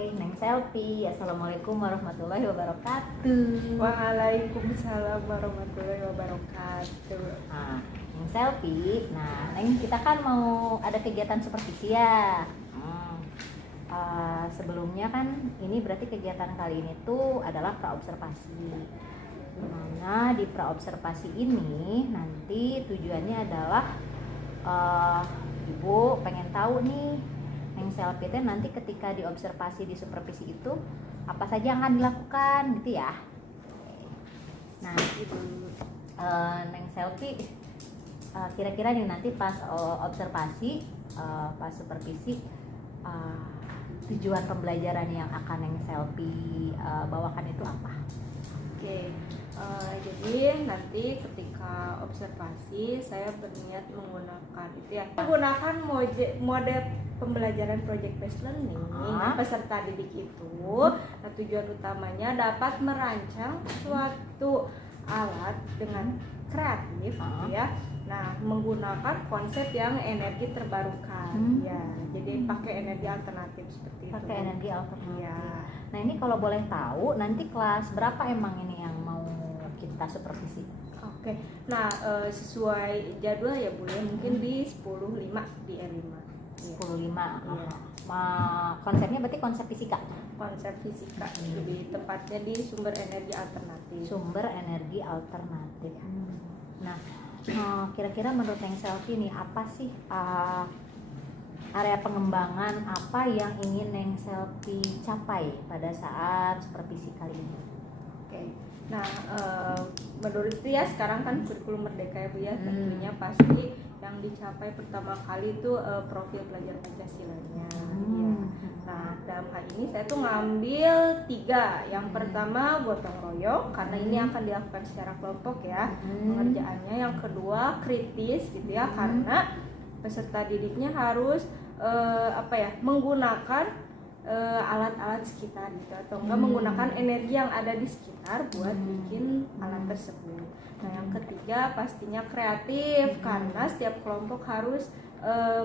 Hai, Neng Selfie. Assalamualaikum warahmatullahi wabarakatuh. Waalaikumsalam warahmatullahi wabarakatuh. Nah, Neng Selfie. Nah, Neng kita kan mau ada kegiatan supervisi ya. Sebelumnya kan ini berarti kegiatan kali ini tuh adalah praobservasi. Dimana di praobservasi ini nanti tujuannya adalah Ibu pengen tahu nih Neng Selfie itu nanti ketika diobservasi di supervisi itu apa saja yang akan dilakukan gitu ya. Nah, Neng Selfie kira-kira nih nanti pas observasi, pas supervisi, tujuan pembelajaran yang akan Neng Selfie bawakan itu apa? Oke, jadi nanti ketika observasi saya berniat menggunakan menggunakan mode pembelajaran project based learning. Peserta didik itu, tujuan utamanya dapat merancang suatu alat dengan kreatif, ya. Nah, menggunakan konsep yang energi terbarukan, ya. Jadi pakai energi alternatif seperti itu. Pakai energi alternatif. Ya. Nah, ini kalau boleh tahu nanti kelas berapa emang ini yang mau kita supervisi? Oke. Nah, sesuai jadwal ya Bu ya, mungkin di 10.5 di E5. 10.5. Iya. Konsepnya berarti konsep fisika. Konsep fisika, lebih tepatnya di sumber energi alternatif. Sumber energi alternatif. Nah, kira-kira menurut Neng Selfie nih apa sih area pengembangan apa yang ingin Neng Selfie capai pada saat supervisi kali ini? Oke. Nah, menurut itu ya sekarang kan kurikulum merdeka ya Bu ya, tentunya pasti yang dicapai pertama kali itu profil pelajar Pancasilanya. Ya. Nah, dalam hal ini saya tuh ngambil 3. Yang pertama gotong royong karena ini akan dilakukan secara kelompok ya pengerjaannya. Yang kedua kritis gitu ya, karena peserta didiknya harus menggunakan alat-alat sekitar gitu, atau enggak menggunakan energi yang ada di sekitar buat bikin alat tersebut. Nah, yang ketiga pastinya kreatif karena setiap kelompok harus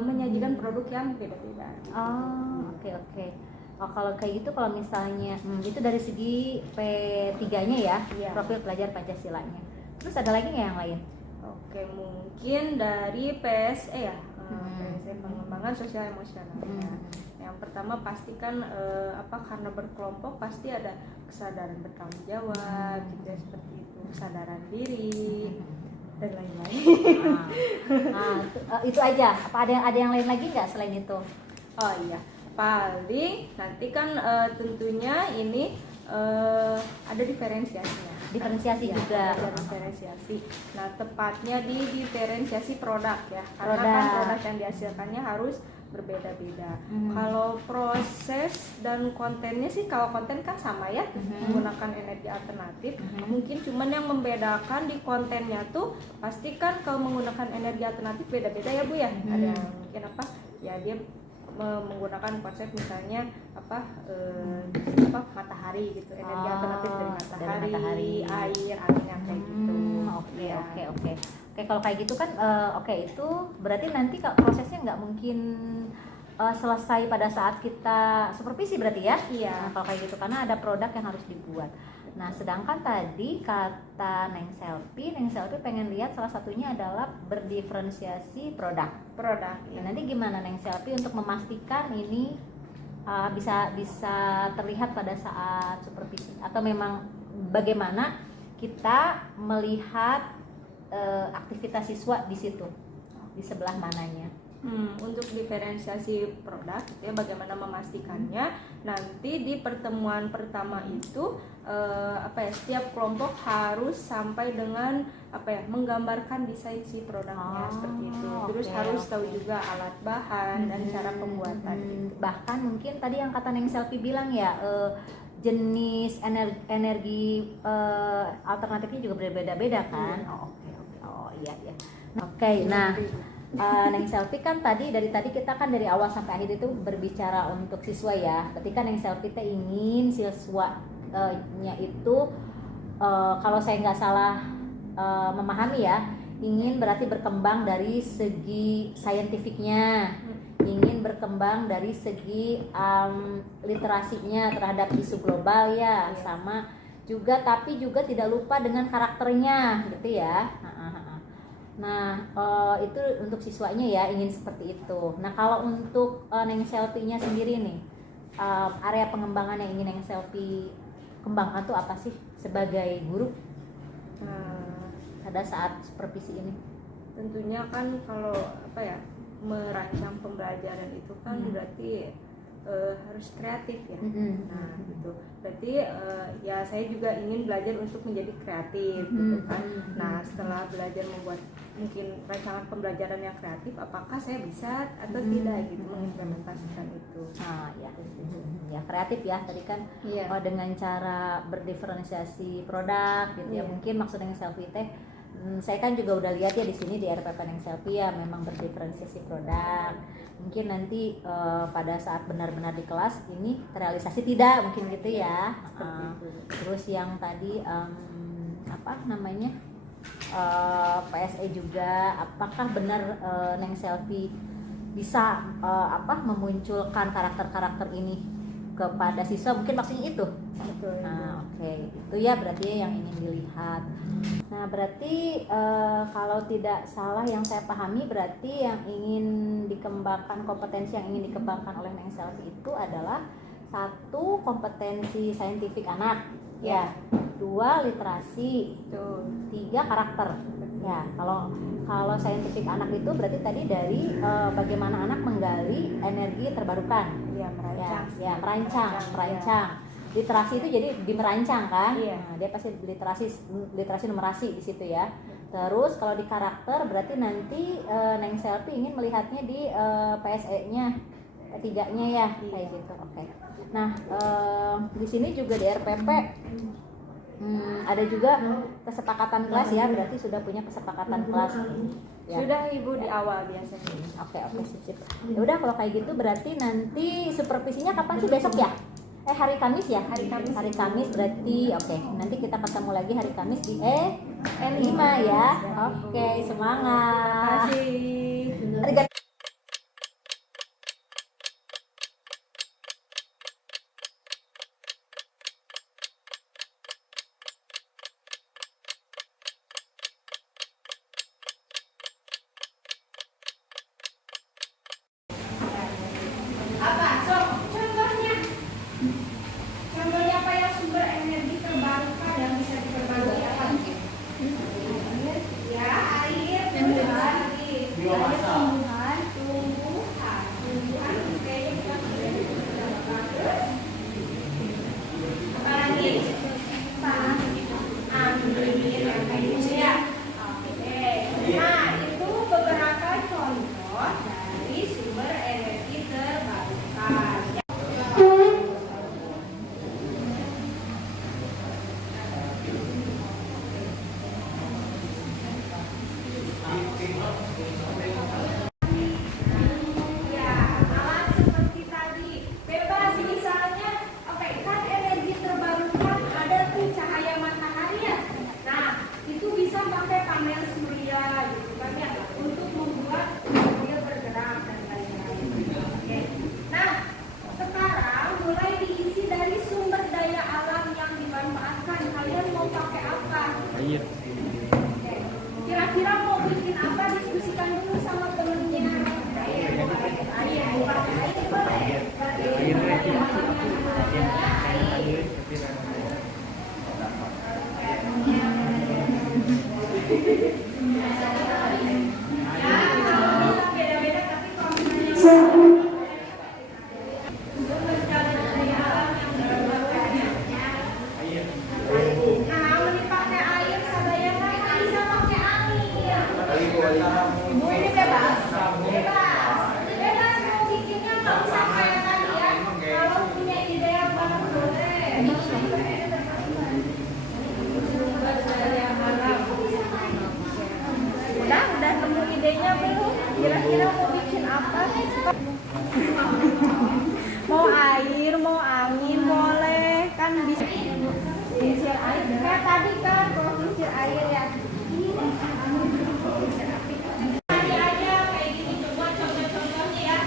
menyajikan produk yang beda-beda. Oke. Oh, kalau kayak gitu, kalau misalnya itu dari segi P3-nya ya, profil pelajar Pancasilanya. Terus ada lagi nggak yang lain? Oke, mungkin dari PSE ya, PSE pengembangan sosial emosionalnya. Yang pertama pastikan karena berkelompok pasti ada kesadaran bertanggung jawab, gitu ya, seperti itu, kesadaran diri dan lain-lain. Itu aja. Apa ada yang lain lagi nggak selain itu? Oh iya, paling nanti kan tentunya ini ada diferensiasinya. Diferensiasi juga. Ada diferensiasi. Nah, tepatnya di diferensiasi produk ya, karena kan produk yang dihasilkannya harus berbeda-beda. Kalau proses dan kontennya sih, kalau konten kan sama ya, menggunakan energi alternatif. Mungkin cuman yang membedakan di kontennya tuh pastikan kalau menggunakan energi alternatif beda-beda ya Bu ya. Ada yang mungkin ya dia menggunakan konsep misalnya matahari gitu, energi alternatif dari matahari, air, angin yang kayak gitu. Oke, kalau kayak gitu kan itu berarti nanti prosesnya nggak mungkin selesai pada saat kita supervisi berarti ya? Iya. Nah, kalau kayak gitu karena ada produk yang harus dibuat. Nah, sedangkan tadi kata Neng Selfie pengen lihat salah satunya adalah berdiferensiasi produk. Ya. Nanti gimana Neng Selfie untuk memastikan ini bisa terlihat pada saat supervisi, atau memang bagaimana kita melihat aktivitas siswa di situ, di sebelah mananya? Untuk diferensiasi produk ya, bagaimana memastikannya nanti di pertemuan pertama itu setiap kelompok harus sampai dengan menggambarkan desain si produknya seperti itu. Terus harus tahu juga alat bahan dan cara pembuatan gitu. Bahkan mungkin tadi yang kata Neng Selfie bilang ya, jenis energi alternatifnya juga berbeda-beda kan? Iya. Oke, nah Neng Selfie kan dari tadi kita kan dari awal sampai akhir itu berbicara untuk siswa ya. Berarti kan Neng Selfie ingin siswanya itu kalau saya nggak salah memahami ya, ingin berarti berkembang dari segi saintifiknya, ingin berkembang dari segi literasinya terhadap isu global ya, sama juga, tapi juga tidak lupa dengan karakternya gitu ya. Nah, itu untuk siswanya ya, ingin seperti itu. Nah, kalau untuk Neng Selfie-nya sendiri nih, area pengembangan yang ingin Neng Selfie kembangkan tuh apa sih sebagai guru pada saat supervisi ini? Tentunya kan kalau apa ya, merancang pembelajaran itu kan berarti harus kreatif ya. Nah gitu, berarti ya saya juga ingin belajar untuk menjadi kreatif gitu kan. Nah setelah belajar membuat mungkin rancangan pembelajaran yang kreatif, apakah saya bisa atau tidak gitu mengimplementasikan itu. Ya kreatif ya tadi kan. Dengan cara berdiferensiasi produk gitu ya, mungkin maksudnya Selfie teh saya kan juga udah lihat ya di sini di RPP Neng Selfie ya memang berdiferensiasi produk. Mungkin nanti pada saat benar-benar di kelas ini terrealisasi tidak mungkin gitu ya. Terus yang tadi apa namanya PSE juga, apakah benar Neng Selfie bisa memunculkan karakter-karakter ini kepada siswa, mungkin maksudnya itu. Betul. Oke. Itu ya berarti yang ingin dilihat. Nah berarti kalau tidak salah yang saya pahami, berarti yang ingin dikembangkan, kompetensi yang ingin dikembangkan oleh Neng Selfie itu adalah 1 kompetensi saintifik anak ya, 2 literasi, 3 karakter ya. Kalau saintifik anak itu berarti tadi dari bagaimana anak menggali energi terbarukan ya, merancang. Literasi itu jadi dimerancang kan. Nah, dia pasti literasi numerasi di situ ya. Terus kalau di karakter berarti nanti Neng Selfie ingin melihatnya di PSE-nya, P3-nya ya, kayak gitu. Oke. Nah, di sini juga di RPP ada juga kesepakatan kelas ya, berarti sudah punya kesepakatan kelas ya. Sudah Ibu di awal biasanya. Oke, sip. Ya udah kalau kayak gitu berarti nanti supervisinya kapan sih, besok ya? Hari Kamis ya? Hari Kamis berarti oke. Nanti kita ketemu lagi hari Kamis di E5 ya. Oke, semangat. Terima kasih. Contohnya apa yang sumber energi terbarukan yang bisa diperbarui apa? Ya, air, tumbuhan, tumbuhan, kayaknya kita sudah bagus. Apa lagi? Angin yang kayak gitu ya. Oke. Nah, itu beberapa contoh dari sumber energi terbarukan. Kira-kira mau bikin apa, diskusikan dulu sama temennya. Beda-beda, tapi kalau misalnya Ibu ini bebas mau bikinnya, nggak usah kayak tadi ya. Kalau punya ide apa boleh. Udah temu idenya belum? Kira-kira mau bikin apa? Mau air, mau angin, boleh kan bisa. Kincir air, kayak tadi kan kalau kincir air ya. Tadi aja kayak gini, coba contoh-contohnya ya.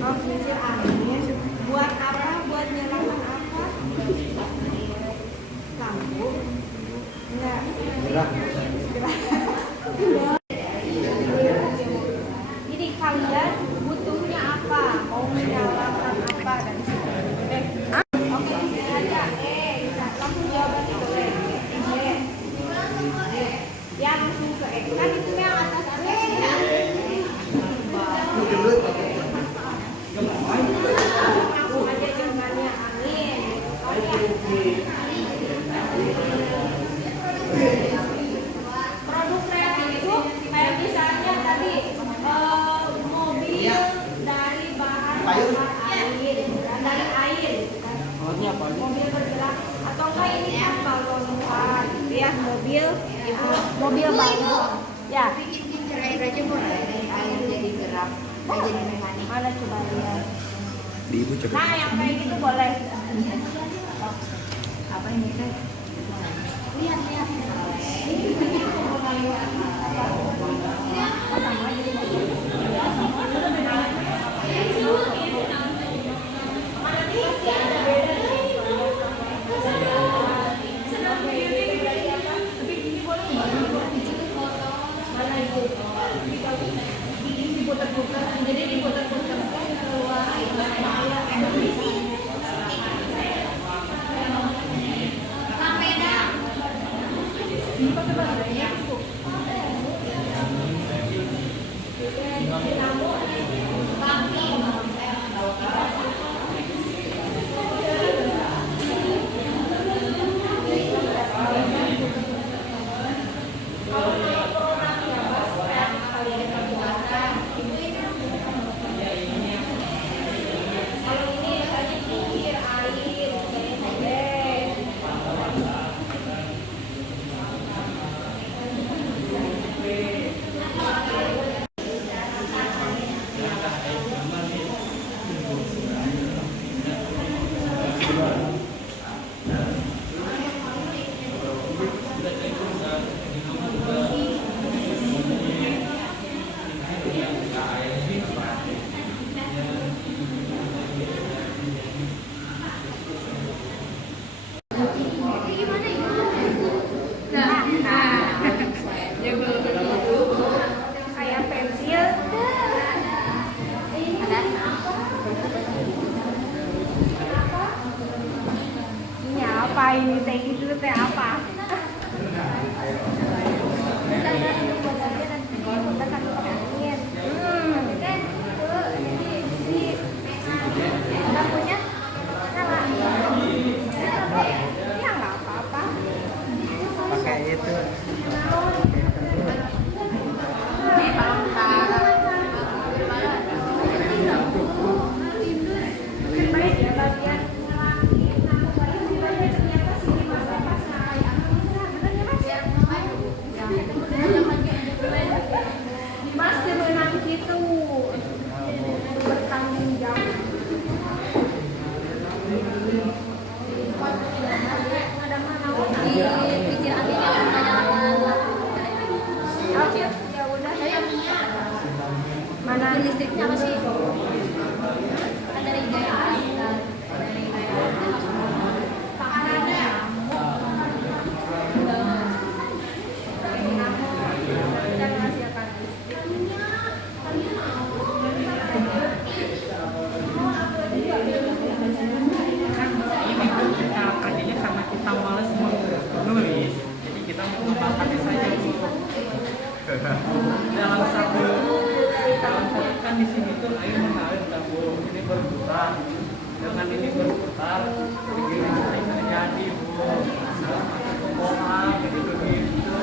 Oh, kincir angin. Buat apa? Buat nyalakan apa? Lampu. Enggak. Jadi kalian butuhnya apa? Mau menyalakan apa dan oke, aja. Bisa langsung jawab itu. Ya langsung ke kan itu yang atas langsung aja jawabannya angin. Produk kreatif itu kayak misalnya tadi mobil dari bahan air, dari air gitu kan. Mobil bergerak atau enggak ini kan balon gitu ya, mobil balon. Ya. Bikin kincir air aja boleh, dari air jadi gerak, jadi mekanik. Mana coba lihat. Di ibu coba. Nah, yang kayak gitu boleh. Apa ini teh? Lihat. Kayak pensil. Ini apa ini teh itu teh apa? Lampunya nyala. Ya nggak apa-apa. Pakai itu. Baik ya bagian nyalain lampu ini ternyata sini masa pas nyalain aku bisa bener ya mas? Mas menang gitu bertanggung jawab. Ada mana? Kincir anginnya udah nyalakan. Oke, ya udah. Mana Listriknya apa sih? Kan dari gaya dari dan menghasilkan listrik. Tadinya karena kita males menulis, jadi kita mengembangkannya saja Bu. Dalam satu kan di sini tuh air mengalir dah Bu, ini berputar, dengan ini berputar, begini bisa jadi Bu. Dalam satu pembohongan begitu gitu.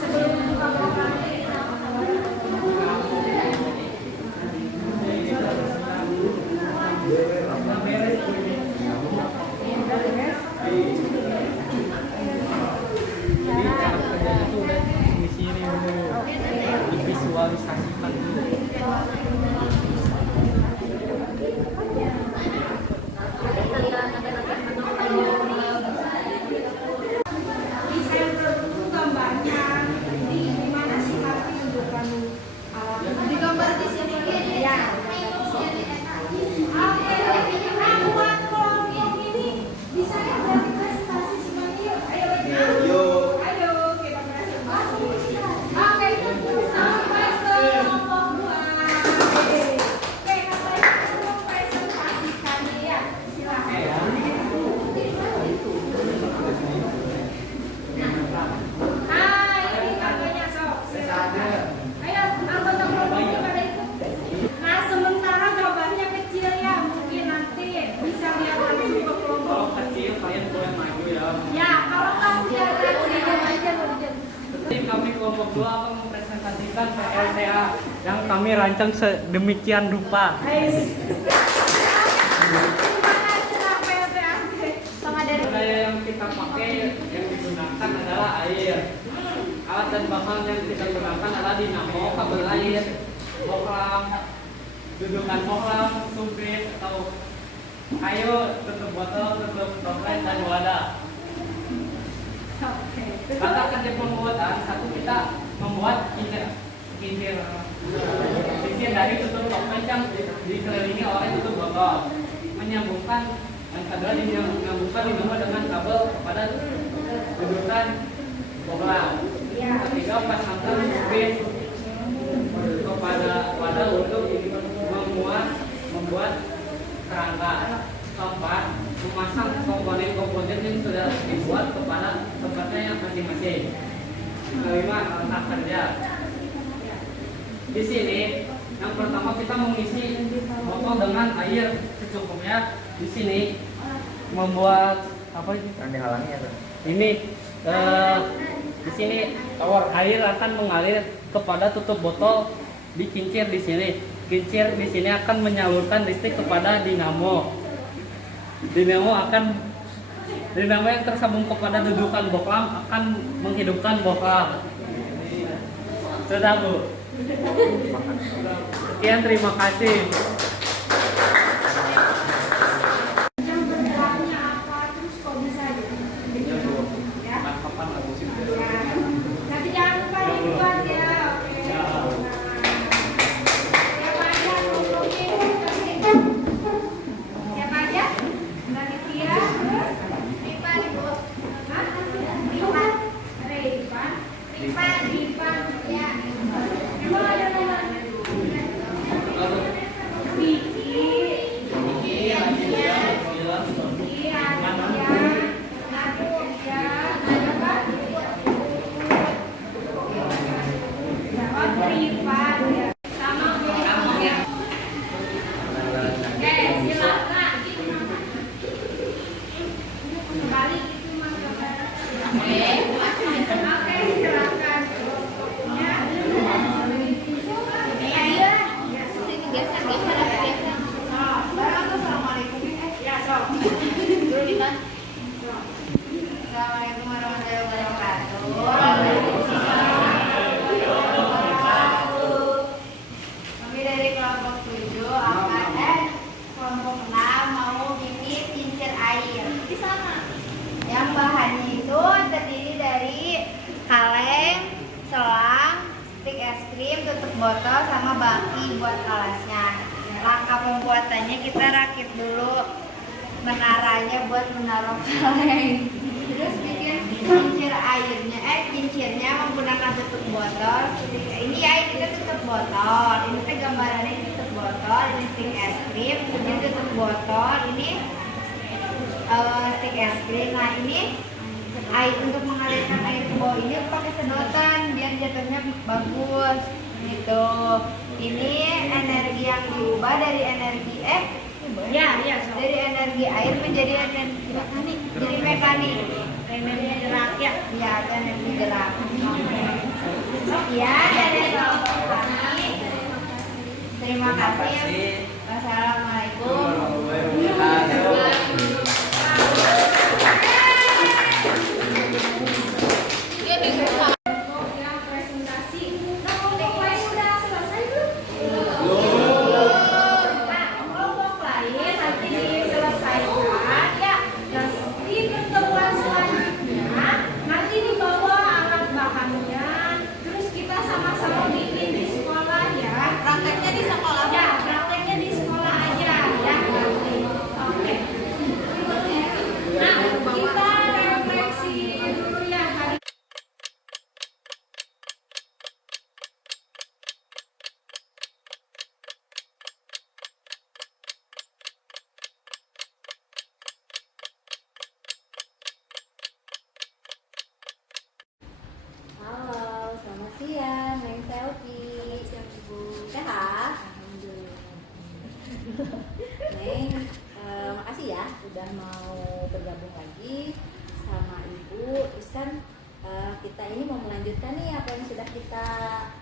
Sebelum buka program Jadi cara kerjanya tuh udah di sini dulu, divisualisasikan dulu. kalian yang kami rancang sedemikian rupa. Budaya yang kita pakai yang digunakan adalah air. Alat dan bahan yang kita gunakan adalah dinamo, kabel air, bohlam, dudukan bohlam, sumpit atau kayu, tutup botol, tutup toples dan wadah. Maka kerja pembuatan satu kita membuat kincir dari tutup toples yang dikelilingi oleh tutup botol, menyambungkan yang kedua menyambungkan dinamo dengan kabel kepada dudukan bohlam. Ketiga pasangkan sumpit kepada wadah untuk membuat kerangka. Keempat, memasang komponen-komponen yang sudah dibuat kepada tempatnya yang masing-masing. Kelima, letak kerja. Di sini, yang pertama kita mengisi botol dengan air secukupnya. Di sini membuat apa ini? Yang dihalangi ya, Ini di sini air akan mengalir kepada tutup botol di kincir di sini. Kincir di sini akan menyalurkan listrik kepada dinamo. Dinamo yang tersambung kepada dudukan bohlam akan menghidupkan bohlam. Sudah, Bu? Sekian, terima kasih. Nanti jangan lupa dibuat ya. Oke. Siapa aja? Mbak Nitya, Ripan, Ibu. Hah? Ripan. Ya. Emang ada nama? Vicky, Nadia, Ripan ya. Sama ya. Oke, silakan. Kembali gitu Mas. Oke, silakan. Ya. Iya. Sini geser geser. Assalamualaikum. Ya, so. Dulu Dipan. Assalamualaikum warahmatullahi wabarakatuh. Kami dari kelompok 7 kelompok 6 mau bikin kincir air. Di sana. Yang bahannya itu terdiri dari kaleng, selang, stik es krim, tutup botol, sama baki buat alasnya. Langkah pembuatannya kita rakit dulu menaranya buat menaruh kaleng. Terus bikin kincirnya menggunakan tutup botol. Ini ya, ini tutup botol. Ini teh gambarannya tutup botol. Ini stik es krim. Ini tutup botol. Ini stik es krim. Nah ini air untuk mengalirkan air ke bawah ini pakai sedotan biar jatuhnya bagus gitu. Ini energi yang diubah dari energi dari energi air menjadi energi mekanik. Jadi mekanik. Energi gerak ya, energi gerak. Sekian dari kelompok kami. Terima kasih. Wassalamualaikum. Dia di rumah. Yang presentasi, kelompok lain sudah selesai belum? Nah, kelompok lain nanti diselesaikan ya. Dan di pertemuan selanjutnya nanti dibawa alat bahannya. Terus kita sama-sama bikin di sekolah ya. Prakteknya di sekolah. Ya, prakteknya di sekolah aja ya. Oke. Nah, kita refleksi dulu ya hari. Halo, selamat siang, Neng Selfie. Sehat? Neng, makasih ya udah mau bergabung lagi sama Ibu. Terus kan kita ini mau melanjutkan nih apa yang sudah kita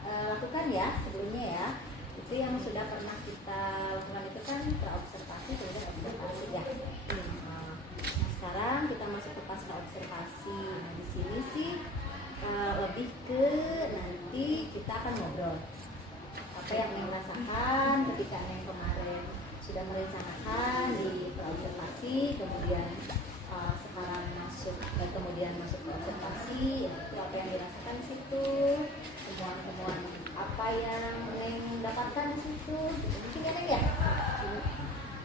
lakukan ya sebelumnya ya. Itu yang sudah pernah kita lakukan itu kan praobservasi kemudian observasi ya. Nah, sekarang kita masuk ke pasca observasi. Nah, di sini sih lebih ke nanti kita akan ngobrol apa yang Neng rasakan ketika Neng kemarin sudah merencanakan di praobservasi, kemudian sekarang masuk kemudian masuk ke observasi, itu apa yang dirasakan di situ, temuan-temuan apa yang Neng dapatkan di situ, gitu. Mungkin ya Neng ya.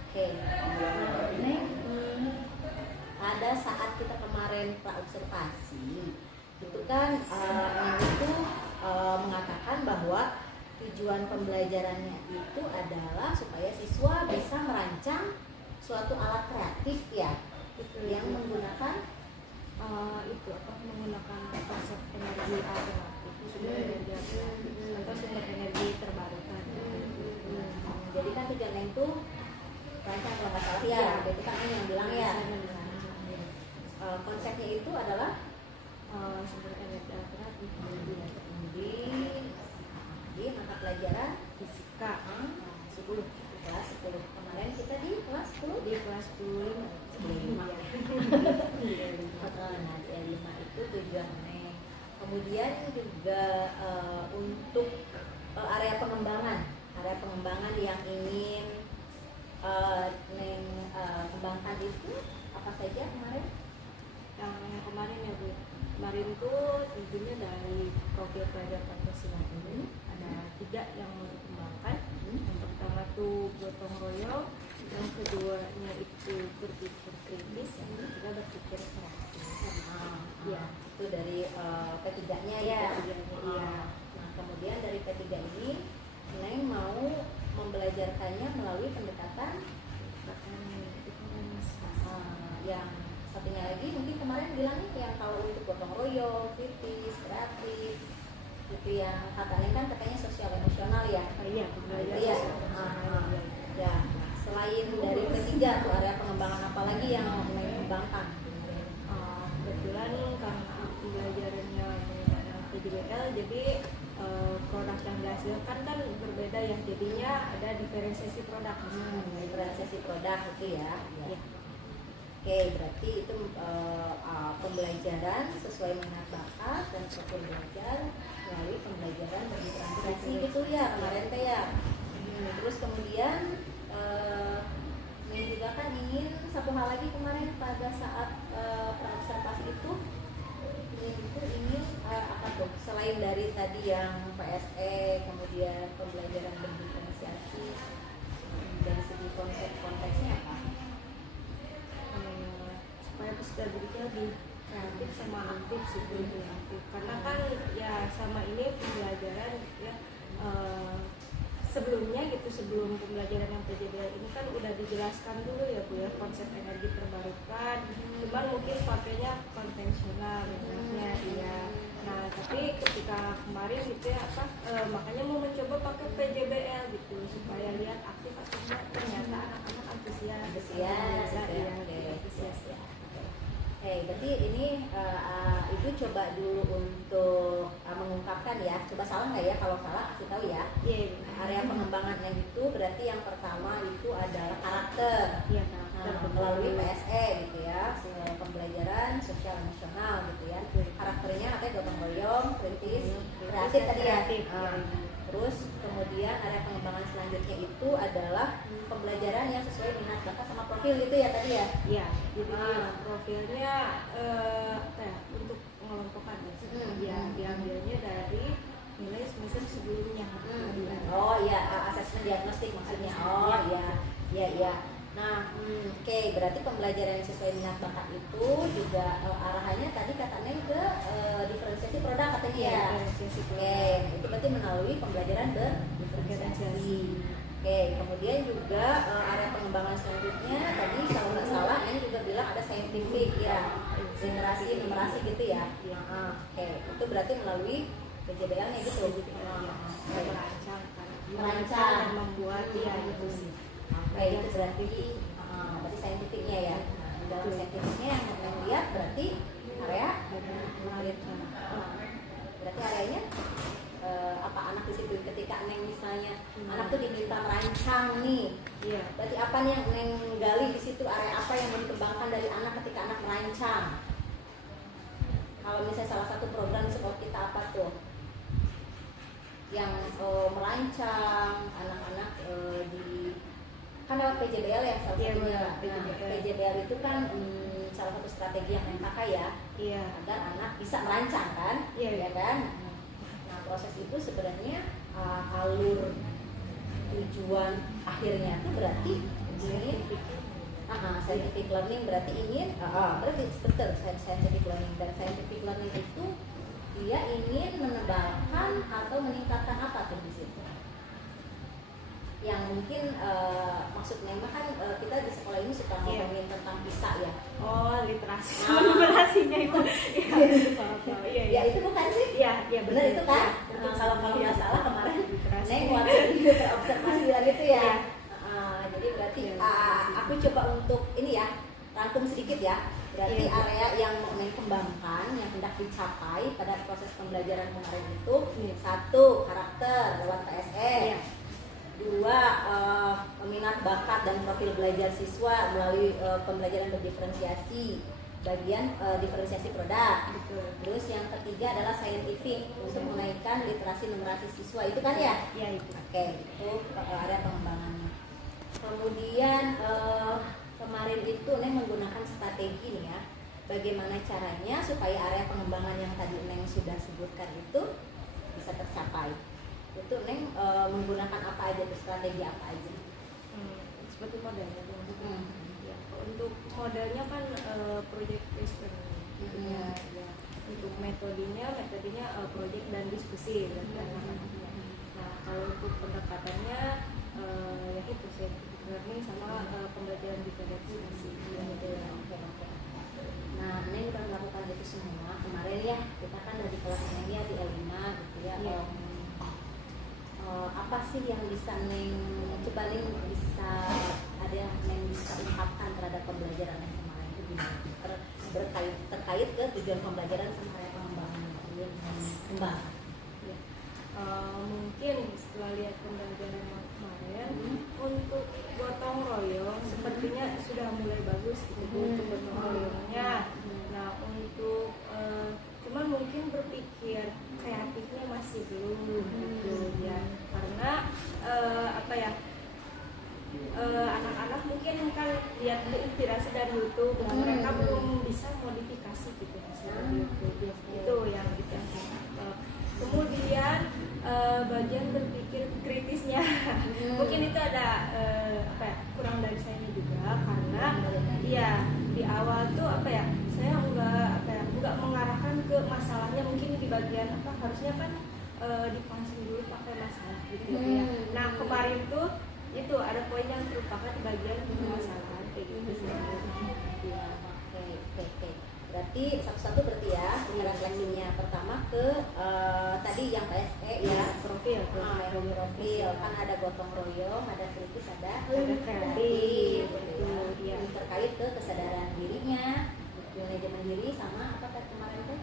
Oke, Neng, ada saat kita kemarin praobservasi, itu kan Neng itu mengatakan bahwa tujuan pembelajarannya itu adalah supaya siswa bisa merancang suatu alat kreatif ya, yang menggunakan menggunakan konsep energi alternatif, sumber energi alternatif atau sumber energi terbarukan. Jadi kan tujuan Neng itu rancang kalau nggak salah ya, itu kan Neng yang bilang ya. Konsepnya itu adalah Sumber energi alternatif di mata pelajaran fisika 10 kelas 10. Kemarin kita di kelas 10 di kelas 10 Nah, di 5 itu tujuannya. Kemudian juga untuk area pengembangan yang ingin Neng kembangkan itu apa saja kemarin? yang kemarin ya Bu. Kemarin tuh tentunya dari profil pelajar Pancasila ini ada 3 yang mau dikembangkan. Yang pertama tuh gotong royong, yang keduanya itu berpikir kritis, yang ketiga berpikir kreatif. Ya, itu dari P3-nya ya. Iya. Nah, kemudian dari P3 ini Neng mau membelajarkannya melalui pendekatan yang satunya lagi mungkin kemarin bilangnya yang kalau untuk gotong royong, kritis, kreatif, itu yang katanya kan katanya sosial emosional ya. Iya, Iya. Ya, selain dari P3 tuh area pengembangan apa lagi yang mau dikembangkan? Kebetulan karena pembelajarannya menggunakan PJBL, jadi produk yang dihasilkan kan berbeda ya, jadinya ada diferensiasi produk. Diferensiasi produk itu ya. Iya. Oke, berarti itu pembelajaran sesuai minat bakat dan profil belajar melalui pembelajaran berdiferensiasi gitu ya kemarin teh ya. Terus kemudian ini juga kan ingin satu hal lagi kemarin pada saat praobservasi itu ingin apa tuh selain dari tadi yang PSE, kemudian pembelajaran berdiferensiasi, dari segi konsep konteksnya apa? Supaya peserta didiknya lebih kreatif sama aktif sih, lebih aktif. Karena kan ya sama ini pembelajaran ya sebelumnya gitu, sebelum pembelajaran yang PJBL ini kan udah dijelaskan dulu ya Bu ya, konsep energi terbarukan. Cuman mungkin pakainya konvensional ya. Iya. Nah, tapi ketika kemarin gitu ya makanya mau mencoba pakai PJBL gitu supaya lihat aktif atau enggak. Ternyata anak-anak antusias ya. Berarti ini itu coba dulu untuk mengungkapkan ya. Coba salah nggak ya? Kalau salah kasih tahu ya. Iya. Area pengembangannya itu berarti yang pertama itu adalah karakter. Iya, karakter. Melalui PSE gitu ya, pembelajaran sosial emosional gitu ya. Karakternya katanya gotong royong, kritis, kreatif tadi ya. Terus kemudian area pengembangan selanjutnya itu adalah pembelajaran yang sesuai minat bakat sama profil gitu ya tadi ya. Iya, jadi profilnya untuk mengelompokkan ya, diambilnya dari nilai semester sebelumnya. Oh iya, asesmen diagnostik maksudnya. Oh iya. Nah, oke, berarti pembelajaran yang sesuai minat bakat itu juga arahannya tadi katanya ke diferensiasi produk katanya ya. Oke, itu berarti melalui pembelajaran berdiferensiasi. Oke, kemudian juga area pengembangan selanjutnya tadi kalau nggak salah ini juga bilang ada scientific ya, generasi numerasi gitu ya. Oke, itu berarti melalui PJBL-nya gitu. Merancang dan membuat ya gitu sih. Oke, itu berarti scientificnya ya. dalam saintifiknya yang Neng lihat berarti area gitu. Berarti areanya apa anak di situ ketika Neng misalnya anak tuh diminta merancang nih. Iya. Berarti apa nih yang Neng gali di situ, area apa yang mau dikembangkan dari anak ketika anak merancang? Kalau misalnya salah satu program di sekolah kita apa tuh? Yang merancang anak-anak di kan lewat PJBL ya salah Iya, satunya. benar, Nah, PJBL. PJBL itu kan salah satu strategi yang Neng pakai ya, Iya. agar anak bisa merancang kan, Iya, ya kan? Nah proses itu sebenarnya alur tujuan akhirnya itu berarti ingin scientific learning berarti ingin berarti betul scientific learning, dan scientific learning itu dia ingin menebalkan atau meningkatkan apa tuh di situ? Yang mungkin maksudnya kan kita di sekolah ini suka ngomongin tentang PISA ya. Oh, literasi sama numerasinya itu. Iya. Ya itu bukan sih? Iya, Benar itu kan? Kalau nggak salah kemarin Neng waktu itu terobservasi bilang gitu ya. Jadi berarti aku coba untuk ini ya rangkum sedikit ya. Berarti area yang mau Neng kembangkan yang hendak dicapai pada proses pembelajaran kemarin itu satu karakter lewat PSE. Dua, minat bakat dan profil belajar siswa melalui pembelajaran berdiferensiasi bagian diferensiasi produk. Betul. Terus yang ketiga adalah scientific untuk menaikkan literasi numerasi siswa, itu kan ya? Iya, itu. Oke, itu area pengembangannya. Kemudian kemarin itu Neng menggunakan strategi nih ya, bagaimana caranya supaya area pengembangan yang tadi Neng sudah sebutkan itu bisa tercapai. Itu Neng menggunakan apa aja, strategi apa aja? Seperti modelnya. Ya, untuk modelnya kan project based learning. Ya. Untuk metodenya project dan diskusi dan anak-anaknya. Nah, kalau untuk pendekatannya ya itu scientific learning sama pembelajaran diferensiasi. Oke. Nah, Neng udah melakukan itu semua kemarin ya. Kita kan dari kelas Neng ya di L5 gitu ya. Apa sih yang bisa Neng coba Neng bisa ada Neng bisa ungkapkan terhadap pembelajaran yang kemarin itu gimana? Terkait ke tujuan pembelajaran sama area pengembangan kembang. Ya. Mungkin setelah lihat pembelajaran kemarin untuk gotong royong sepertinya sudah mulai bagus gitu untuk gotong royongnya. Nah untuk cuman mungkin berpikir kreatifnya masih belum gitu ya, karena apa ya, anak-anak mungkin kan lihat inspirasi dari YouTube, mereka belum bisa modifikasi gitu hasil dari YouTube itu yang kita kemudian bagian berpikir kritisnya mungkin itu ada apa ya, kurang dari saya juga, karena ya di awal tuh apa ya, saya enggak mengarahkan ke masalahnya, mungkin di bagian apa harusnya kan dipancing dulu pakai masalah gitu ya. Nah kemarin tuh itu ada poin yang terlupakan di bagian permasalahan kayak gitu sih. Ya. Oke. Berarti satu-satu berarti ya refleksinya. Pertama ke tadi yang PSE ya, Profil tuh. yang profil kan ada gotong royong, ada kritis, ada kreatif. Betul. Yang terkait ke kesadaran dirinya, manajemen diri, sama apa tadi kemarin tuh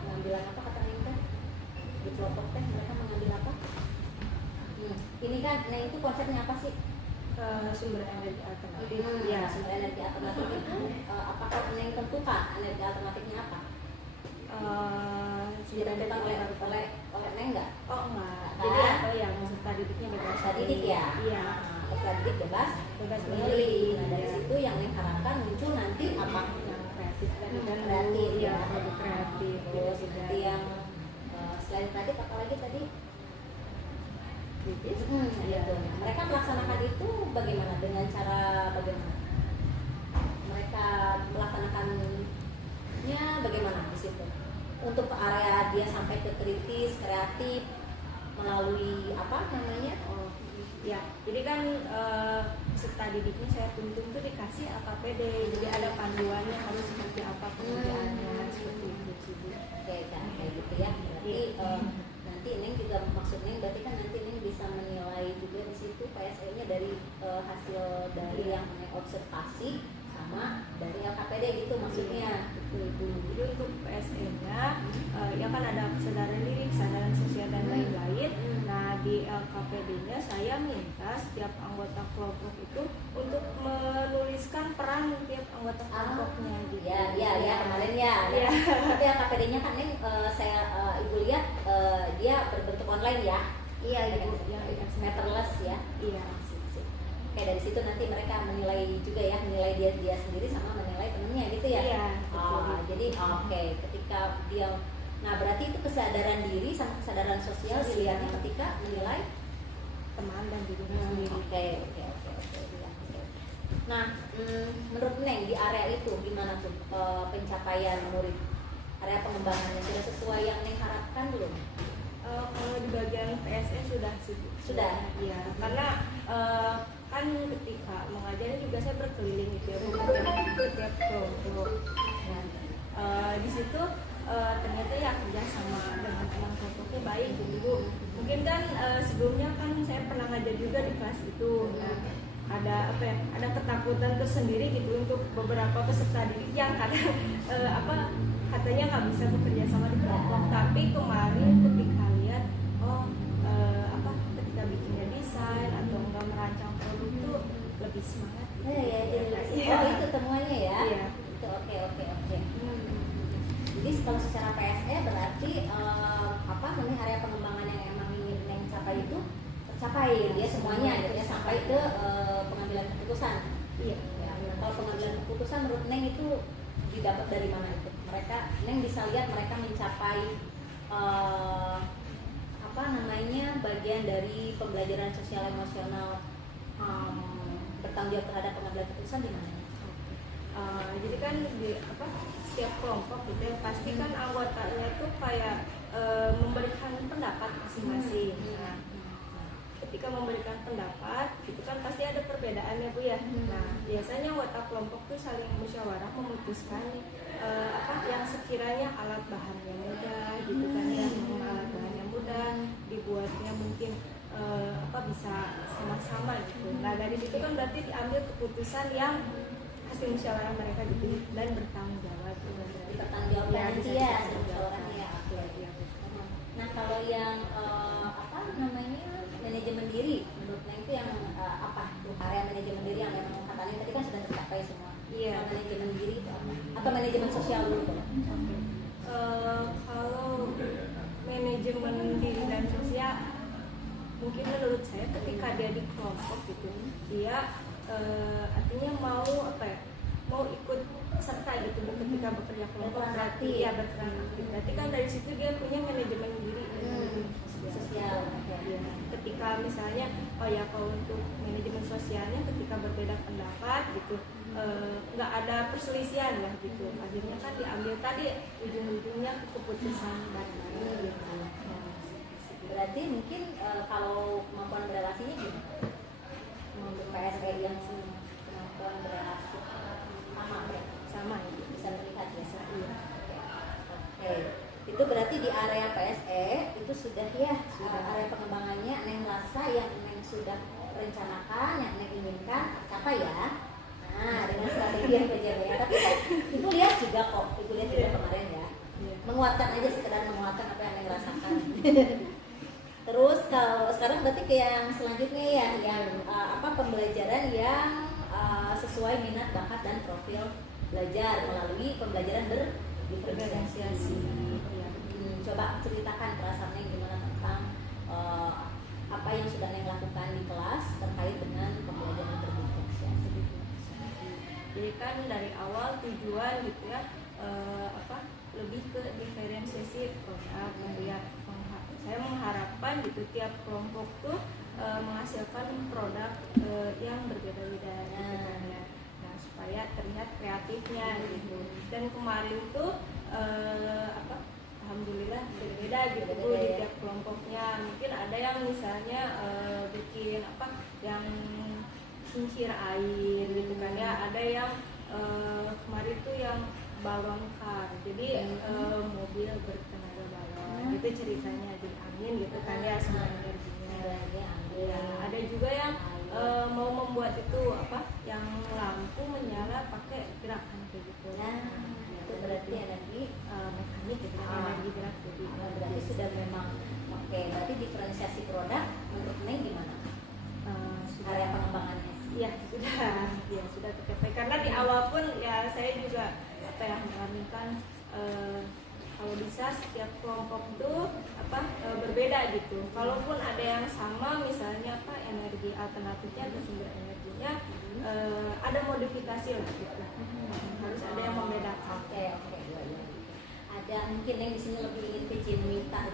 mengambil apa kata Neng di kelompok teh mereka mengambil apa? Ini kan, nah itu konsepnya apa sih? Sumber energi alternatif. Ya, sumber energi alternatif itu apakah Neng tentukan energi alternatifnya apa? Ditentukan oleh Neng nggak? Oh enggak. Kan? Jadi apa yang peserta didiknya bebas. Peserta didik ya? Iya. Peserta didik bebas memilih. Nah dari situ yang Neng harapkan muncul nanti apa? Yang kreatif kan Kreatif ya, produk kreatif. Terus seperti yang selain kreatif apa lagi tadi? kritis. Gitu. Mereka melaksanakan itu bagaimana? Dengan cara bagaimana? Mereka melaksanakannya bagaimana di situ? Untuk ke area dia sampai ke kritis, kreatif melalui apa namanya? Oh, ya. Jadi kan peserta didiknya saya tuntun tuh dikasih AKPD. Jadi ada panduannya harus seperti apa pekerjaannya seperti itu. Oke, kayak gitu ya. Berarti nanti Neng juga maksudnya berarti kan nanti Neng bisa menilai juga di situ PSE-nya dari hasil dari yang Neng observasi sama dari LKPD gitu maksudnya. Betul. Jadi untuk PSE-nya ya kan ada kesadaran diri, kesadaran sosial dan lain-lain. Nah di LKPD-nya saya minta setiap anggota kelompok itu untuk menuliskan peran tiap anggota kelompoknya gitu. Ya kemarin ya. Iya. Tapi LKPD-nya kan Neng, saya ibu lihat dia berbentuk online ya. Iya ibu. Paperless ya. Iya. Sip. Kayak dari situ nanti mereka menilai juga ya, menilai dia sendiri sama menilai temennya gitu ya. Iya. Jadi oke, ketika dia, nah berarti itu kesadaran diri sama kesadaran sosial dilihatnya ketika menilai Teman dan diri sendiri. Oke. Nah, menurut Neng di area itu gimana tuh pencapaian murid? Area pengembangannya sudah sesuai yang Neng harapkan belum? Kalau di bagian PSE sudah sih. Sudah? Iya, karena kan ketika mengajarnya juga saya berkeliling gitu ya, ke tiap kelompok. Di situ ternyata ya kerja sama dengan teman kelompoknya baik gitu Bu. Mungkin kan sebelumnya kan saya pernah ngajar juga di kelas itu. Nah, ada apa ya? Ada ketakutan tersendiri gitu untuk beberapa peserta didik yang kadang katanya nggak bisa bekerja sama di kelompok. Tapi kemarin ketika lihat ketika bikinnya desain atau enggak merancang produk tuh lebih semangat. Oh itu temuannya ya? Iya. Itu oke. Jadi kalau secara PSE berarti area pengembangan yang emang ingin Neng capai itu tercapai ya semuanya gitu ya sampai ke pengambilan keputusan. Iya. Ya, kalau pengambilan keputusan menurut Neng itu didapat dari mana itu? Neng bisa lihat mereka mencapai bagian dari pembelajaran sosial emosional bertanggung jawab terhadap pengambilan keputusan di mana? Jadi kan setiap kelompok gitu ya pasti kan anggotanya itu kayak memberikan pendapat masing-masing. Nah, ketika memberikan pendapat itu kan pasti ada perbedaannya Bu ya. Nah, biasanya anggota kelompok tuh saling musyawarah memutuskan yang sekiranya alat bahannya mudah gitu kan ya, alat bahannya mudah dibuatnya mungkin bisa sama-sama gitu. Nah, dari situ kan berarti diambil keputusan yang hasil musyawarah mereka gitu dan bertanggung jawab Dipertanggungjawabkan nanti ya hasil musyawarahnya. Nah, kalau yang manajemen diri menurut Neng itu yang area manajemen diri yang memang katanya tadi kan sudah tercapai semua. Iya. Manajemen diri itu apa? Atau manajemen sosial dulu tuh? Kalau manajemen diri dan sosial mungkin menurut saya ketika dia di kelompok gitu dia artinya mau ikut serta gitu ketika bekerja kelompok berarti berarti kan dari situ dia punya manajemen diri sosial. Ya. Ketika misalnya kalau untuk manajemen sosialnya ketika berbeda pendapat gitu nggak ada perselisihan lah gitu akhirnya kan diambil tadi ujung-ujungnya keputusan bareng-bareng gitu. Berarti mungkin kalau kemampuan berelasinya gimana? Untuk PSE yang kemampuan berelasi sama ya? Bisa melihat ya? Iya. Oke. Itu berarti di area PSE itu sudah area pengembangannya Neng rasa yang Neng sudah rencanakan, yang Neng inginkan tercapai ya. Nah, dengan strategi yang berbeda. Tapi Ibu lihat juga kok, Ibu lihat juga kemarin ya. Menguatkan aja, sekedar menguatkan apa yang Neng rasakan. Terus kalau sekarang berarti ke yang selanjutnya ya, yang pembelajaran yang sesuai minat, bakat dan profil belajar melalui pembelajaran berdiferensiasi. Coba ceritakan perasaan Neng gimana tentang apa yang sudah Neng lakukan di kelas terkait dengan pembelajaran berdiferensiasi. Jadi kan dari awal tujuan gitu ya lebih ke diferensiasi produk. Kemudian saya mengharapkan gitu tiap kelompok tuh menghasilkan produk yang berbeda-beda gitu kan ya. Nah, supaya terlihat kreatifnya gitu. Dan kemarin tuh alhamdulillah berbeda gitu Bu di tiap kelompoknya. Mungkin ada yang misalnya bikin yang kincir air gitu kan ya. Ada yang kemarin tuh yang balon kar. Jadi mobil bertenaga balon. Itu ceritanya jadi angin gitu kan ya sama energinya. Ya, ada juga yang mau membuat itu apa yang lampu menyala pakai gerakan kayak gitu. Nah, itu berarti energi Mekanik gitu kan, energi gerak jadi berarti sudah memang oke. Berarti diferensiasi produk menurut Neng gimana? sudah Area pengembangannya? Iya sudah, ya sudah tercapai. Karena di awal pun ya saya juga apa ya mengaminkan kalau bisa setiap kelompok itu berbeda gitu. Kalaupun ada yang sama, misalnya apa energi alternatifnya atau sumber energinya ada modifikasi lah gitu. Harus ada yang membedakan. Oke. Ya. Ada mungkin yang di sini lebih ingin ke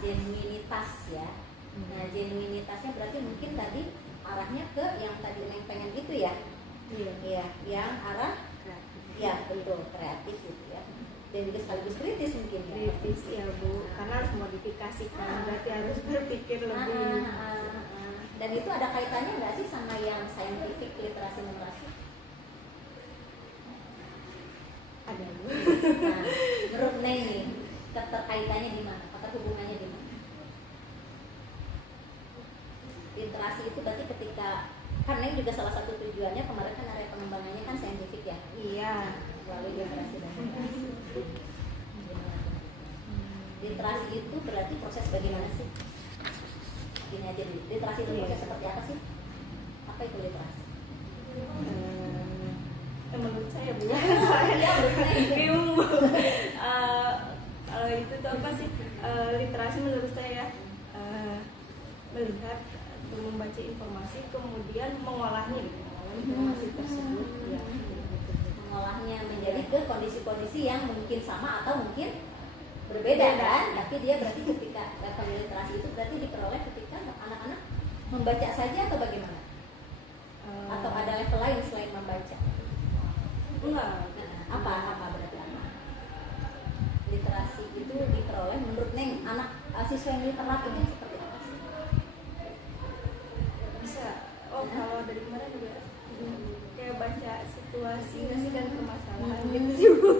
genuinitas ya. Nah, genuinitasnya berarti mungkin tadi arahnya ke yang tadi Neng pengen gitu ya. Iya, yang arah ya betul kreatif gitu ya. Dan juga sekaligus kritis mungkin ya. Kritis ya Bu, karena harus modifikasi kan, berarti harus berpikir lebih. Dan itu ada kaitannya nggak sih sama yang scientific literasi numerasi? Ada Bu. Nah, menurut Neng nih, keterkaitannya di mana? Keterhubungannya di mana? Literasi itu berarti ketika kan Neng juga salah satu tujuannya kemarin kan area pengembangannya kan saintifik ya. Iya. Melalui literasi dan numerasi. Literasi itu berarti proses bagaimana sih? Ini aja dulu. Literasi itu proses seperti apa sih? Apa itu literasi? Menurut saya Bu, soalnya bingung Bu. Kalau itu tuh apa sih? Literasi menurut saya melihat atau membaca informasi kemudian mengolahnya gitu, informasi tersebut ya. Mengolahnya menjadi ke kondisi-kondisi yang mungkin sama atau mungkin berbeda kan, tapi dia berarti ketika level literasi itu berarti diperoleh ketika anak-anak membaca saja atau bagaimana? Atau ada level lain selain membaca? Enggak. Apa berarti apa? Literasi itu diperoleh menurut Neng anak siswa yang literat ini seperti apa sih? Bisa. Kalau dari kemarin juga kayak baca situasi nggak sih dan permasalahan gitu sih Bu.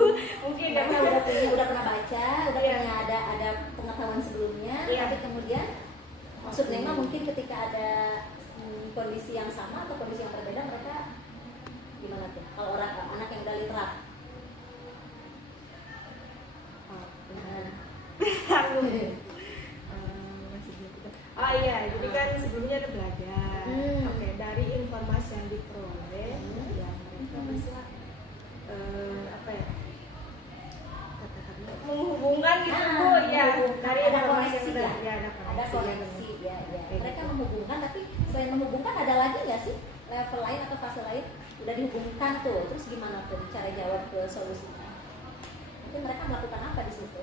Mungkin Karena udah pernah baca, udah Iya. pernah ada pengetahuan sebelumnya, Iya. tapi kemudian maksud Neng mah mungkin ketika ada kondisi yang sama atau kondisi yang berbeda mereka gimana tuh? Kalau anak yang udah literat, masih gitu. Oh iya, jadi kan sebelumnya ada belajar. Oke, dari informasi yang diperoleh, ya mereka bisa apa ya? Katakanlah menghubungkan gitu Bu, ya. Dari ada informasi koneksi yang ya, udah ada ada koneksi ya. Mereka menghubungkan, tapi selain menghubungkan ada lagi nggak sih level lain atau fase lain? Udah dihubungkan tuh, terus gimana tuh cara jawab ke solusinya? Mungkin mereka melakukan apa di situ?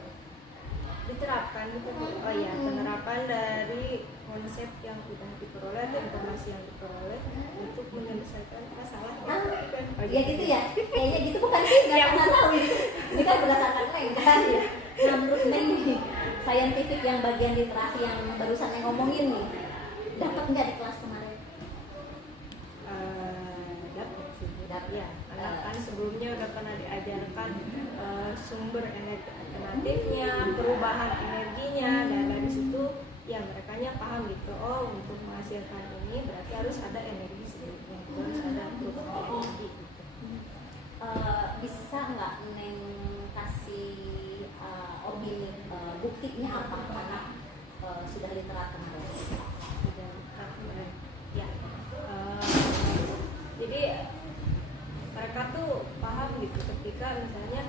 diterapkan gitu Bu. Oh iya, penerapan dari konsep yang sudah diperoleh atau informasi yang diperoleh untuk menyelesaikan masalah. Ya gitu ya, kayaknya gitu bukan sih? Nggak tahu gitu. Ini kan berdasarkan Neng kan ya. Nah, menurut Neng nih, saintifik yang bagian literasi yang barusan Neng ngomongin nih, dapat nggak di kelas kemarin? Dapat sih Bu. Dapat. Ya, karena kan sebelumnya udah pernah diajarkan sumber energi alternatifnya, perubahan energinya, dan dari situ ya merekanya paham gitu. Oh, untuk menghasilkan ini berarti harus ada energi sebelumnya, harus ada perubahan energi gitu. Bisa nggak Neng kasih opini buktinya apa karena sudah literat kemarin? Ya, jadi mereka tuh paham gitu ketika misalnya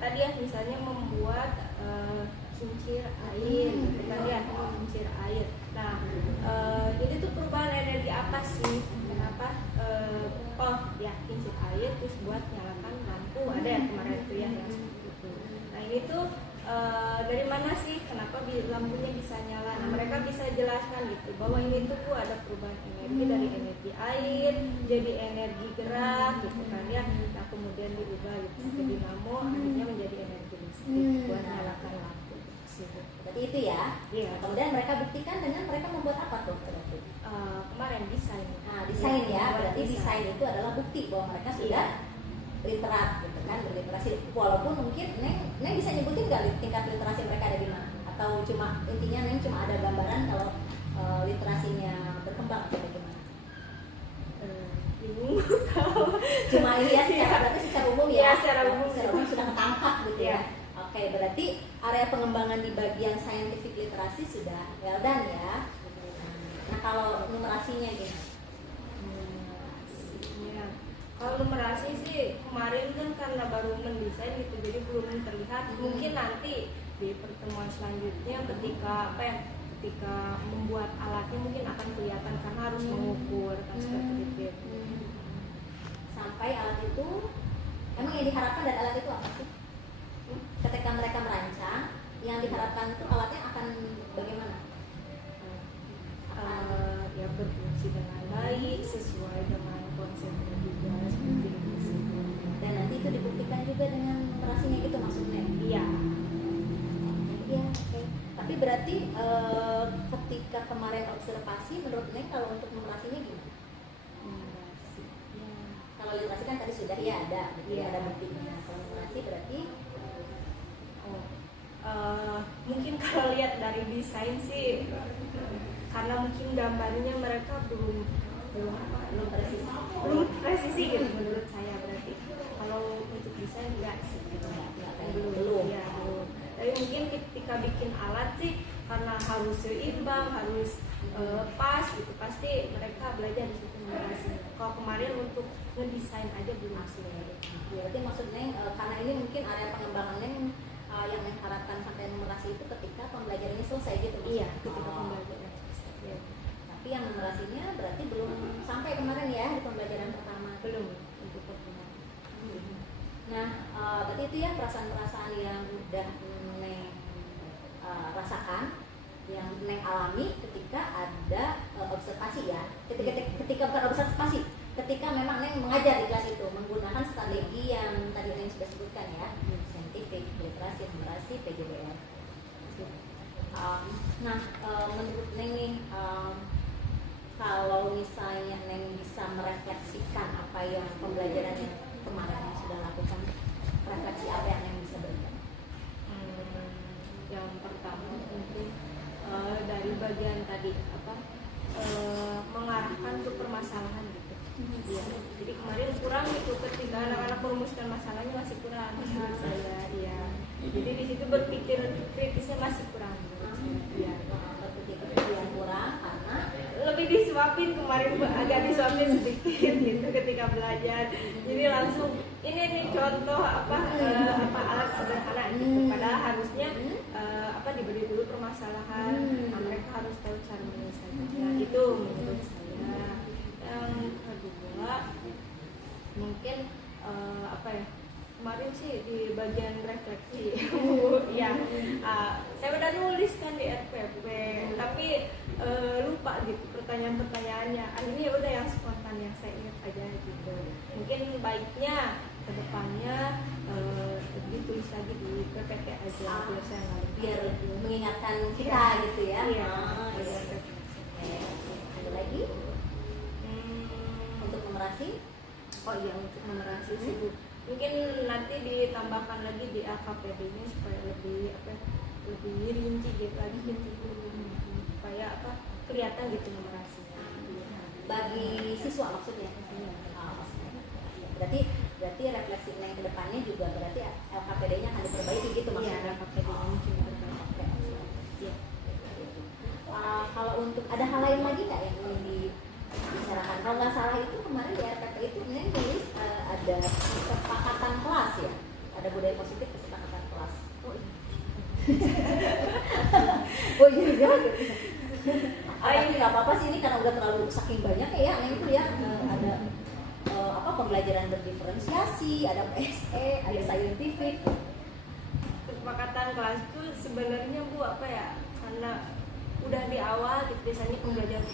tadi ya misalnya membuat kincir air gitu kan ya, kincir air. Nah ini tuh perubahan energi apa sih, kenapa oh ya kincir air terus buat nyalakan lampu, ada ya kemarin tuh ya yang seperti itu. Nah ini tuh dari mana sih kenapa lampunya bisa nyala? Nah mereka bisa jelaskan gitu bahwa ini tuh Bu ada perubahan energi dari energi air jadi energi gerak gitu kan ya. Nah kemudian dirubah gitu ke dinamo, akhirnya menjadi energi listrik buat nyalakan lampu tersebut. Berarti itu ya. Iya. Kemudian mereka buktikan dengan mereka membuat apa tuh berarti? Kemarin desain. Nah, desain ya, Membuat berarti desain itu adalah bukti bahwa mereka sudah literat gitu kan, berliterasi. Walaupun mungkin Neng bisa nyebutin nggak tingkat literasi mereka ada di mana? Atau cuma intinya Neng cuma ada gambaran kalau literasinya berkembang atau bagaimana? bingung. Cuma ini ya berarti secara umum ya. Iya, secara umum. Secara umum sudah ketangkap gitu Iya. ya. Oke, berarti area pengembangan di bagian scientific literasi sudah well done ya. Nah, kalau numerasinya gitu. Numerasinya. Kalau numerasi sih kemarin kan karena baru mendesain gitu, jadi belum terlihat. Mungkin nanti di pertemuan selanjutnya ketika ketika membuat alatnya mungkin akan kelihatan karena harus mengukur kan seperti itu. Sampai alat itu emang yang diharapkan dari alat itu apa sih? Ketika mereka merancang, yang diharapkan itu alatnya akan bagaimana? Ya berfungsi dengan baik sesuai dengan konsepnya juga seperti itu. Dan nanti itu dibuktikan juga dengan numerasinya gitu maksudnya. Iya. Iya, oke. Tapi berarti ketika kemarin observasi, menurut Neng kalau untuk numerasinya gimana? Numerasi. Ya. Kalau literasi kan tadi sudah ya ada, gitu ya, Iya. ada buktinya. Kalau numerasi berarti Mungkin kalau lihat dari desain sih karena mungkin gambarnya mereka belum presisi gitu menurut saya. Berarti kalau untuk desain enggak sih gitu. Belum. Ya, belum. Tapi mungkin ketika bikin alat sih karena harus seimbang, harus pas gitu, pasti mereka belajar di situ numerasi. Kalau kemarin untuk ngedesain aja belum sih. berarti maksudnya karena ini mungkin area pengembangannya yang Neng harapkan sampai numerasi itu ketika pembelajarannya selesai gitu. Iya, ketika pembelajaran selesai. Ya. Tapi yang numerasinya berarti belum sampai kemarin ya di pembelajaran pertama. Belum untuk pertemuan. Nah, berarti itu ya perasaan-perasaan yang udah Neng rasakan, yang Neng alami ketika ada observasi ya. Ketika bukan observasi, ketika memang Neng mengajar di kelas itu menggunakan strategi yang tadi Neng sudah sebutkan ya, saintifik, literasi, numerasi, PJBR. Nah, menurut Neng nih, kalau misalnya Neng bisa merefleksikan apa yang pembelajaran yang kemarin yang sudah lakukan, refleksi apa yang Neng bisa berikan? Yang pertama mungkin dari bagian tadi mengarahkan ke permasalahan gitu. Iya. Jadi kemarin kurang gitu ketika anak-anak merumuskan masalahnya masih kurang menurut saya. Iya. Jadi di situ berpikir kritisnya masih kurang. Iya. Berpikir yang kurang karena Lebih disuapin kemarin, agak disuapin sedikit gitu ketika belajar. Jadi langsung ini nih contoh alat sederhana gitu. Padahal harusnya diberi dulu permasalahan. Nah, mereka harus tahu cara menyelesaikannya. Itu menurut saya. Yang kedua mungkin kemarin sih di bagian refleksi ya saya udah nulis kan di RPP tapi lupa gitu pertanyaan-pertanyaannya. Akhirnya udah yang spontan yang saya ingat aja gitu. Mungkin baiknya kedepannya ditulis lagi di PPT aja biar saya nggak lupa. biar mengingatkan kita gitu ya. Iya. Iya. Oke. Ada lagi untuk numerasi? Oh iya, untuk numerasi sih Bu. Mungkin nanti ditambahkan lagi di LKPD-nya supaya lebih rinci gitu lagi gitu. Supaya kelihatan gitu numerasinya. Bagi siswa maksudnya. Berarti refleksi Neng ke depannya juga berarti LKPD-nya akan diperbaiki gitu maksudnya. Iya, LKPD-nya mungkin diperbaiki. Iya. Kalau untuk ada hal lain lagi nggak yang ingin dibicarakan? Kalau nggak salah itu kemarin di RPP itu Neng tulis ada kesepakatan kelas ya, ada budaya positif kesepakatan kelas. Oh iya. Oh iya. Ini nggak apa-apa sih, ini karena udah terlalu saking banyak ya Neng itu ya. Ada pembelajaran berdiferensiasi, ada PSE, ada saintifik. Kesepakatan kelas itu sebenarnya Bu karena udah di awal gitu, biasanya pembelajaran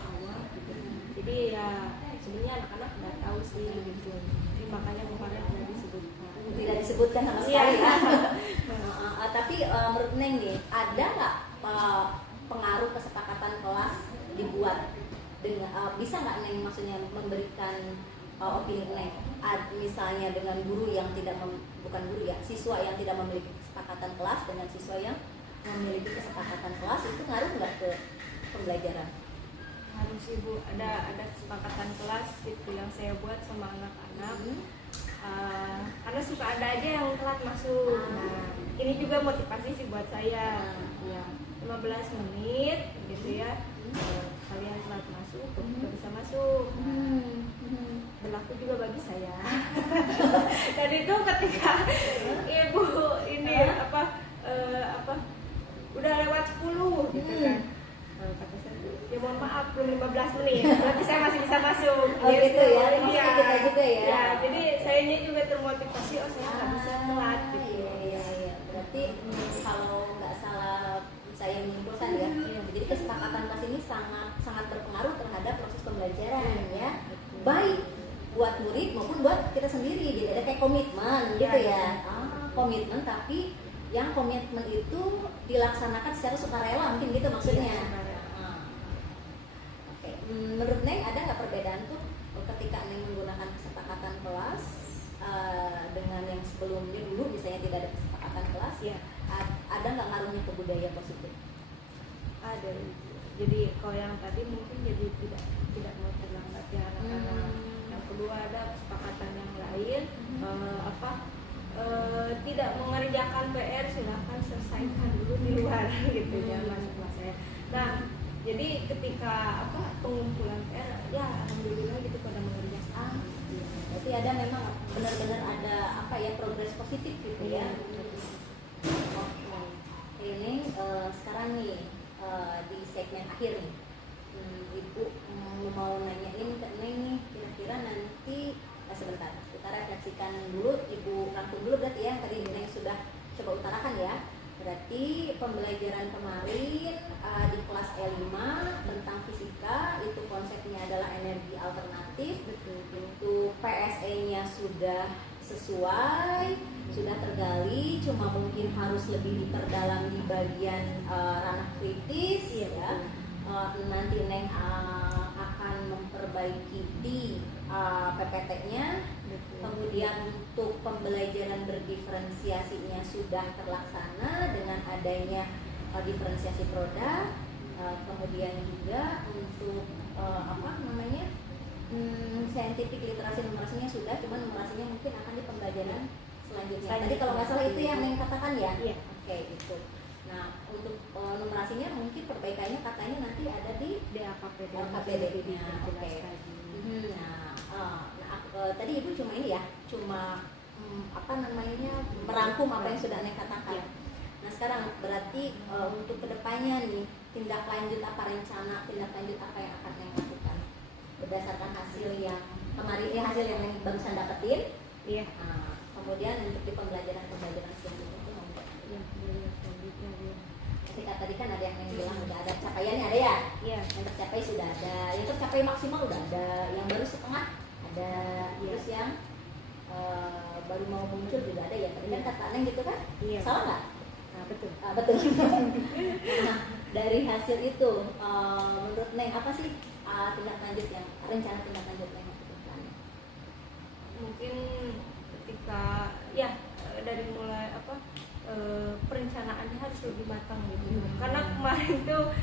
awal gitu. Jadi ya sebenarnya anak-anak nggak tahu sih gitu. Jadi makanya kemarin Tidak disebutkan sama sekali ya. Tapi menurut Neng nih, ada nggak pengaruh kesepakatan kelas dibuat dengan bisa nggak Neng maksudnya memberikan opini Neng, misalnya dengan guru yang bukan guru ya, siswa yang tidak memiliki kesepakatan kelas dengan siswa yang memiliki kesepakatan kelas, itu ngaruh nggak ke pembelajaran? harus Ibu ada kesepakatan kelas gitu yang saya buat sama anak-anak. Karena suka ada aja yang telat masuk. Nah, ini juga motivasi sih buat saya. Ya, 15 menit gitu ya. Kalian telat masuk, nggak bisa masuk. Berlaku juga bagi saya. Dan itu ketika Ibu ini udah lewat 10 gitu kan. Kata saya, ya mohon maaf belum 15 menit, berarti saya masih bisa masuk. Oh gitu ya, Iya. maksudnya kita juga ya. Ya, jadi saya juga termotivasi, oh saya nggak bisa telat gitu. Iya. Berarti kalau nggak salah saya menyimpulkan ya, jadi kesepakatan kelas ini sangat berpengaruh terhadap proses pembelajaran ya, baik buat murid maupun buat kita sendiri. Jadi ada kayak komitmen gitu ya. Komitmen, tapi yang komitmen itu dilaksanakan secara sukarela, mungkin gitu maksudnya. Oke. Menurut Neng ada nggak perbedaan tuh ketika Neng menggunakan kesepakatan kelas dengan yang sebelumnya dulu misalnya tidak ada kesepakatan kelas? Iya. Ada nggak ngaruhnya ke budaya positif? Ada. Jadi kalau yang tadi mungkin jadi tidak mau terlambat ya anak-anak. Yang kedua ada kesepakatan yang lain, tidak mengerjakan PR silahkan selesaikan dulu di luar gitu ya masuk kelas saya. Nah, jadi ketika pengumpulan PR ya alhamdulillah gitu pada mengerjakan. Berarti ada memang benar-benar ada progres positif gitu ya. Ini sekarang nih di segmen akhir nih, Ibu mau nanyain ke Neng nih, kira-kira nanti sebentar kita refleksikan dulu, Ibu rangkum dulu berarti ya yang tadi Neng sudah coba utarakan ya. Berarti pembelajaran kemarin di kelas E5 tentang fisika itu konsepnya adalah energi alternatif. Itu PSE-nya sudah sesuai, sudah tergali, cuma mungkin harus lebih diperdalam di bagian ranah kritis ya. Nanti Neng akan memperbaiki di PPT-nya. Kemudian untuk pembelajaran berdiferensiasinya sudah terlaksana dengan adanya diferensiasi produk. Kemudian juga untuk scientific literasi numerasinya sudah, cuma numerasinya mungkin akan di pembelajaran selanjutnya. Tadi kalau nggak salah itu yang katakan ya. Iya. Oke, itu. Nah, untuk numerasinya mungkin perbaikannya katanya nanti ada di LKPD-nya. Oke. Tadi Ibu cuma ini ya, merangkum apa yang sudah Neng katakan. Iya. Nah, sekarang berarti untuk kedepannya nih, tindak lanjut apa yang akan Neng lakukan berdasarkan hasil yang kemarin hasil yang Neng barusan dapetin. Iya. Kemudian untuk di pembelajaran selanjutnya itu ketika tadi kan ada yang bilang udah ada capaiannya, ada ya? Iya. Yang tercapai sudah ada, yang tercapai maksimal udah ada, yang baru setengah ada, terus yang baru mau muncul juga ada ya. Tadi kan kata Neng gitu kan? Iya. Salah nggak? Betul. Betul. Nah, dari hasil itu menurut Neng apa sih rencana tindak lanjut Neng lakukan? Mungkin ketika dari mulai perencanaannya harus lebih matang gitu. Karena kemarin tuh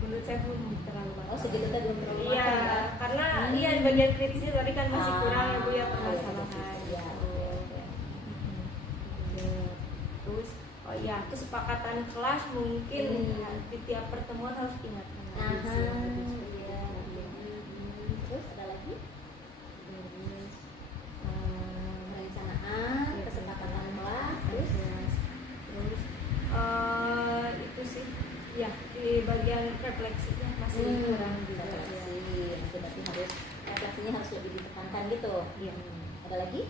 menurut saya belum terlalu matang. Segitu tadi belum terlalu matang. Iya, Ya? karena di bagian kritisnya tadi kan masih kurang ya Bu ya permasalahan. Iya. Terus kesepakatan kelas mungkin di tiap pertemuan harus ingatkan. Iya. Terus ada lagi? Perencanaan, kesepakatan kelas, terus itu sih ya di bagian refleksinya masih kurang juga ya. Berarti refleksinya harus lebih ditekankan gitu. Iya. Ada lagi?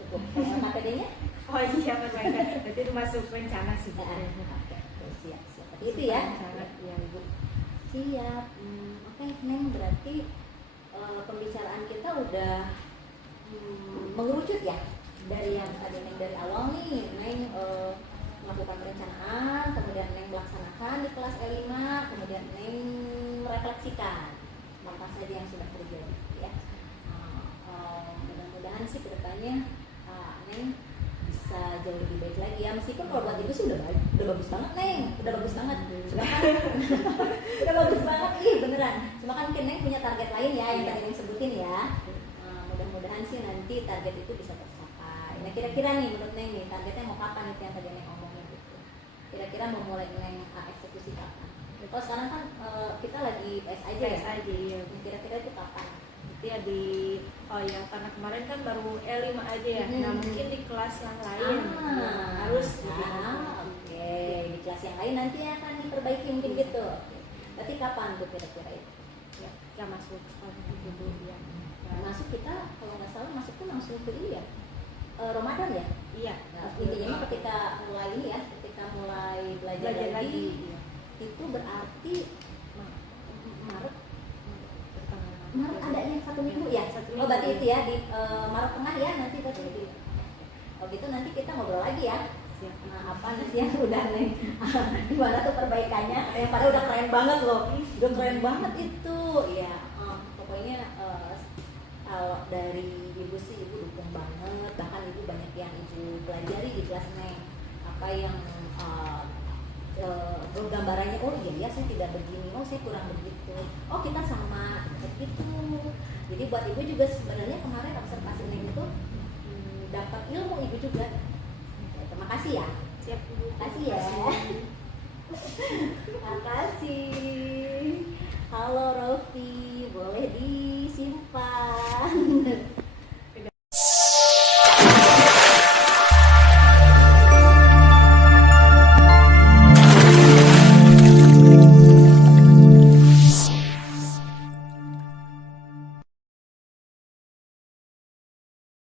Cukup. KPD-nya? Oh iya, perbaikan. Berarti itu masuk rencana sih. Oke, siap. Tapi itu ya. Rencana ya Ibu. Siap. Oke, Neng, berarti pembicaraan kita udah mengerucut ya dari yang tadi Neng dari awal nih, Neng melakukan perencanaan, kemudian Neng melaksanakan di kelas E5, kemudian Neng merefleksikan apa saja yang sudah terjadi ya. Mudah-mudahan sih kedepannya Neng bisa jauh lebih baik lagi ya. Meskipun kalau buat ibu sih udah bagus banget Neng, udah bagus banget. Cuma kan udah bagus banget, beneran. Cuma kan mungkin Neng punya target lain ya yang tadi Neng sebutin ya. Mudah-mudahan sih nanti target itu bisa tercapai. Nah kira-kira nih menurut Neng nih targetnya mau kapan itu yang tadi Neng ngomongin gitu? Kira-kira mau mulai Neng eksekusi kapan? Kalau sekarang kan kita lagi PSIJ ya? PSIJ, iya. Kira-kira itu kapan? Itu ya ya karena kemarin kan baru L5 aja ya. Nah mungkin di kelas yang lain harus oke. Di kelas yang lain nanti akan diperbaiki mungkin gitu. Berarti kapan tuh kira-kira itu? ya masuk sekolah dulu ya. Masuk kita kalau nggak salah masuk tuh langsung ke ini ya, Ramadan ya. Iya. Nah, intinya mah ketika mulai ini ya, ketika mulai belajar lagi, iya. itu berarti Maret Maret adanya 1 minggu ya. Satu Oh berarti minggu. itu ya di Maret tengah ya nanti berarti itu. Oh gitu nanti kita ngobrol lagi ya. Nah, apa nanti yang udah nih gimana tuh perbaikannya? Yang pada udah keren banget loh, udah keren banget itu ya. Pokoknya kalau dari ibu sih ibu dukung banget, bahkan ibu banyak yang ibu pelajari di kelas Neng. Apa yang gambarannya, oh iya ya saya tidak begini, oh saya kurang begitu, oh kita sama begitu. Jadi buat ibu juga sebenarnya kemarin observasi Neng itu dapat ilmu ibu juga. Terima kasih ya. Siap Bu. Makasih ya. Makasih. Halo Rofi, boleh di